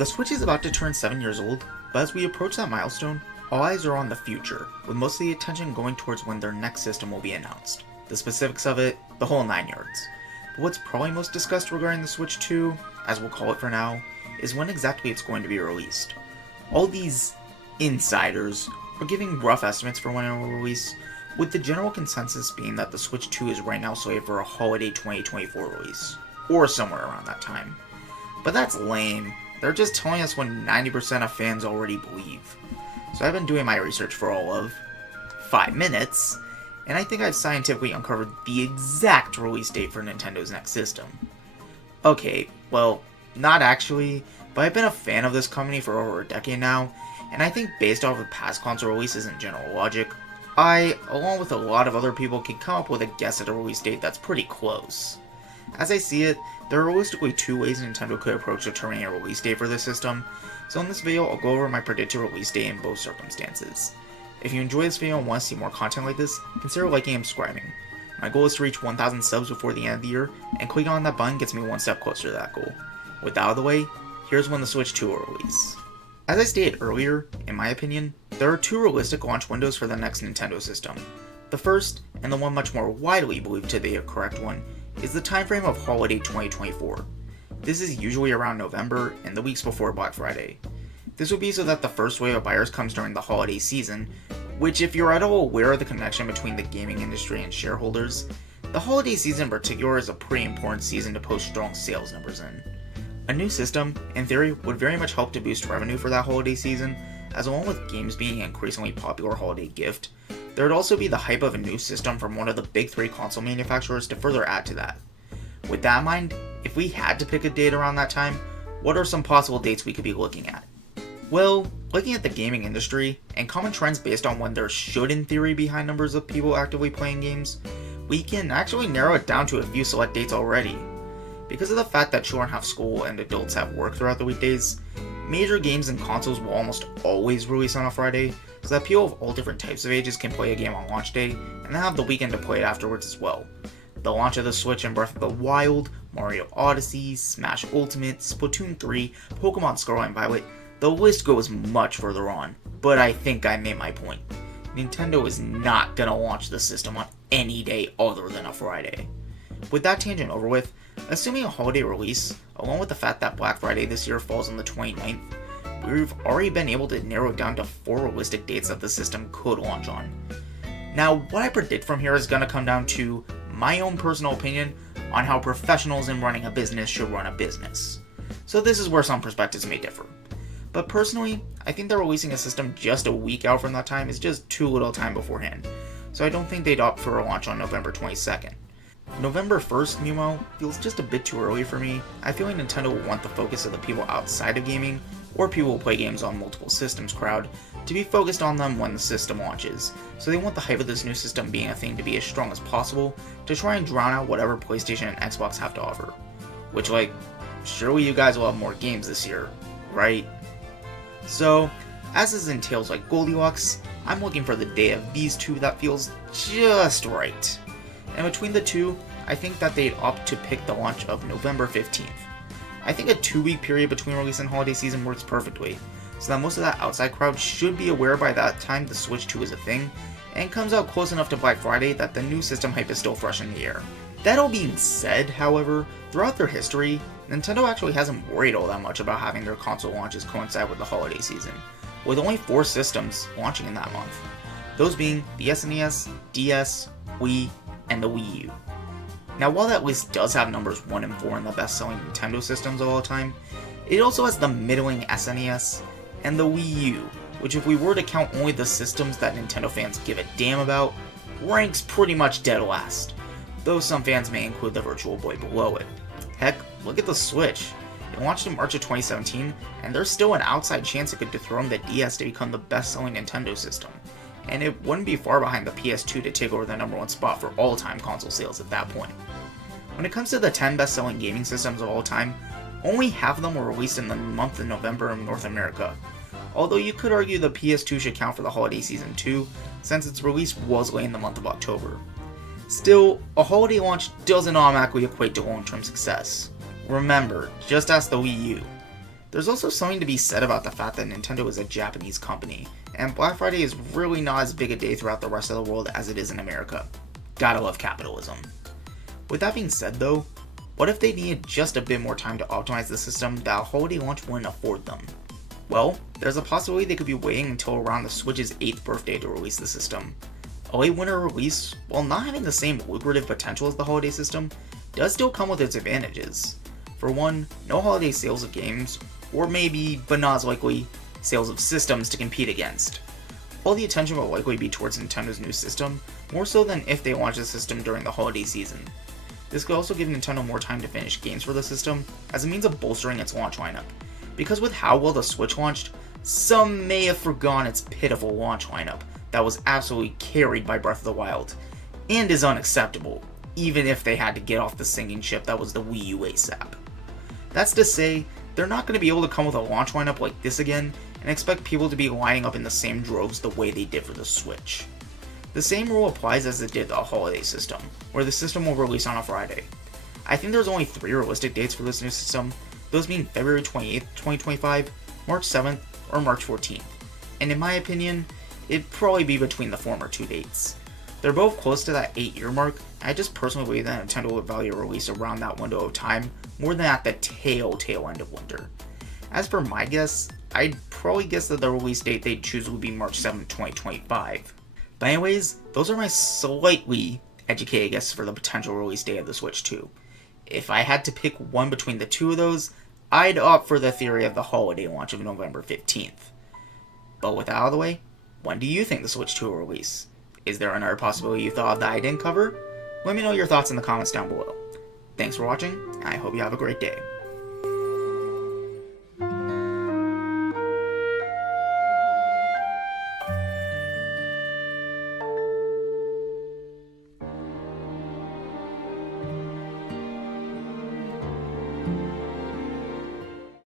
The Switch is about to turn 7 years old, but as we approach that milestone, all eyes are on the future, with most of the attention going towards when their next system will be announced. The specifics of it, the whole 9 yards. But what's probably most discussed regarding the Switch 2, as we'll call it for now, is when exactly it's going to be released. All these insiders are giving rough estimates for when it will release, with the general consensus being that the Switch 2 is right now slated for a holiday 2024 release, or somewhere around that time. But that's lame. They're just telling us what 90% of fans already believe. So I've been doing my research for all of 5 minutes, and I think I've scientifically uncovered the exact release date for Nintendo's next system. Okay, well, not actually, but I've been a fan of this company for over a decade now, and I think based off of past console releases and general logic, I, along with a lot of other people, can come up with a guess at a release date that's pretty close. As I see it, there are realistically 2 ways Nintendo could approach determining a release date for this system, so in this video I'll go over my predicted release date in both circumstances. If you enjoy this video and want to see more content like this, consider liking and subscribing. My goal is to reach 1,000 subs before the end of the year, and clicking on that button gets me one step closer to that goal. With that out of the way, here's when the Switch 2 will release. As I stated earlier, in my opinion, there are 2 realistic launch windows for the next Nintendo system. The first, and the one much more widely believed to be a correct one, is the time frame of holiday 2024. This is usually around November and the weeks before Black Friday. This would be so that the first wave of buyers comes during the holiday season, which, if you're at all aware of the connection between the gaming industry and shareholders, the holiday season in particular is a pretty important season to post strong sales numbers in. A new system, in theory, would very much help to boost revenue for that holiday season, as along with games being an increasingly popular holiday gift, there would also be the hype of a new system from one of the big 3 console manufacturers to further add to that. With that in mind, if we had to pick a date around that time, what are some possible dates we could be looking at? Well, looking at the gaming industry, and common trends based on when there should in theory be high numbers of people actively playing games, we can actually narrow it down to a few select dates already. Because of the fact that children have school and adults have work throughout the weekdays, major games and consoles will almost always release on a Friday, so that people of all different types of ages can play a game on launch day, and then have the weekend to play it afterwards as well. The launch of the Switch and Breath of the Wild, Mario Odyssey, Smash Ultimate, Splatoon 3, Pokemon Scarlet and Violet, the list goes much further on, but I think I made my point. Nintendo is not gonna launch the system on any day other than a Friday. With that tangent over with, assuming a holiday release, along with the fact that Black Friday this year falls on the 29th, we've already been able to narrow it down to 4 realistic dates that the system could launch on. Now, what I predict from here is going to come down to my own personal opinion on how professionals in running a business should run a business. So this is where some perspectives may differ. But personally, I think that releasing a system just a week out from that time is just too little time beforehand, so I don't think they'd opt for a launch on November 22nd. November 1st, meanwhile, feels just a bit too early for me. I feel like Nintendo will want the focus of the people outside of gaming, or people who play games on multiple systems crowd, to be focused on them when the system launches, so they want the hype of this new system being a thing to be as strong as possible to try and drown out whatever PlayStation and Xbox have to offer. Which, surely you guys will have more games this year, right? So, as this entails like Goldilocks, I'm looking for the day of these 2 that feels just right. And between the 2, I think that they'd opt to pick the launch of November 15th. I think a 2-week period between release and holiday season works perfectly, so that most of that outside crowd should be aware by that time the Switch 2 is a thing, and comes out close enough to Black Friday that the new system hype is still fresh in the air. That all being said, however, throughout their history, Nintendo actually hasn't worried all that much about having their console launches coincide with the holiday season, with only 4 systems launching in that month, those being the SNES, DS, Wii, and the Wii U. Now, while that list does have numbers 1 and 4 in the best-selling Nintendo systems of all time, it also has the middling SNES and the Wii U, which, if we were to count only the systems that Nintendo fans give a damn about, ranks pretty much dead last, though some fans may include the Virtual Boy below it. Heck, look at the Switch. It launched in March of 2017, and there's still an outside chance it could dethrone the DS to become the best-selling Nintendo system, and it wouldn't be far behind the PS2 to take over the #1 spot for all-time console sales at that point. When it comes to the 10 best-selling gaming systems of all time, only half of them were released in the month of November in North America, although you could argue the PS2 should count for the holiday season too, since its release was late in the month of October. Still, a holiday launch doesn't automatically equate to long-term success. Remember, just ask the Wii U. There's also something to be said about the fact that Nintendo is a Japanese company, and Black Friday is really not as big a day throughout the rest of the world as it is in America. Gotta love capitalism. With that being said though, what if they needed just a bit more time to optimize the system that a holiday launch wouldn't afford them? Well, there's a possibility they could be waiting until around the Switch's 8th birthday to release the system. A late winter release, while not having the same lucrative potential as the holiday system, does still come with its advantages. For one, no holiday sales of games, or maybe, but not as likely, sales of systems to compete against. All the attention will likely be towards Nintendo's new system, more so than if they launch the system during the holiday season. This could also give Nintendo more time to finish games for the system, as a means of bolstering its launch lineup. Because with how well the Switch launched, some may have forgone its pitiful launch lineup that was absolutely carried by Breath of the Wild, and is unacceptable, even if they had to get off the sinking ship that was the Wii U ASAP. That's to say, they're not going to be able to come with a launch lineup like this again, and expect people to be lining up in the same droves the way they did for the Switch. The same rule applies as it did the holiday system, where the system will release on a Friday. I think there's only 3 realistic dates for this new system, those being February 28th, 2025, March 7th, or March 14th, and in my opinion, it'd probably be between the former 2 dates. They're both close to that 8-year mark, and I just personally believe that Nintendo would value a release around that window of time more than at the tail end of winter. As for my guess, I'd probably guess that the release date they'd choose would be March 7th, 2025. But anyways, those are my slightly educated guesses for the potential release date of the Switch 2. If I had to pick one between the two of those, I'd opt for the theory of the holiday launch of November 15th. But with that out of the way, when do you think the Switch 2 will release? Is there another possibility you thought of that I didn't cover? Let me know your thoughts in the comments down below. Thanks for watching, and I hope you have a great day.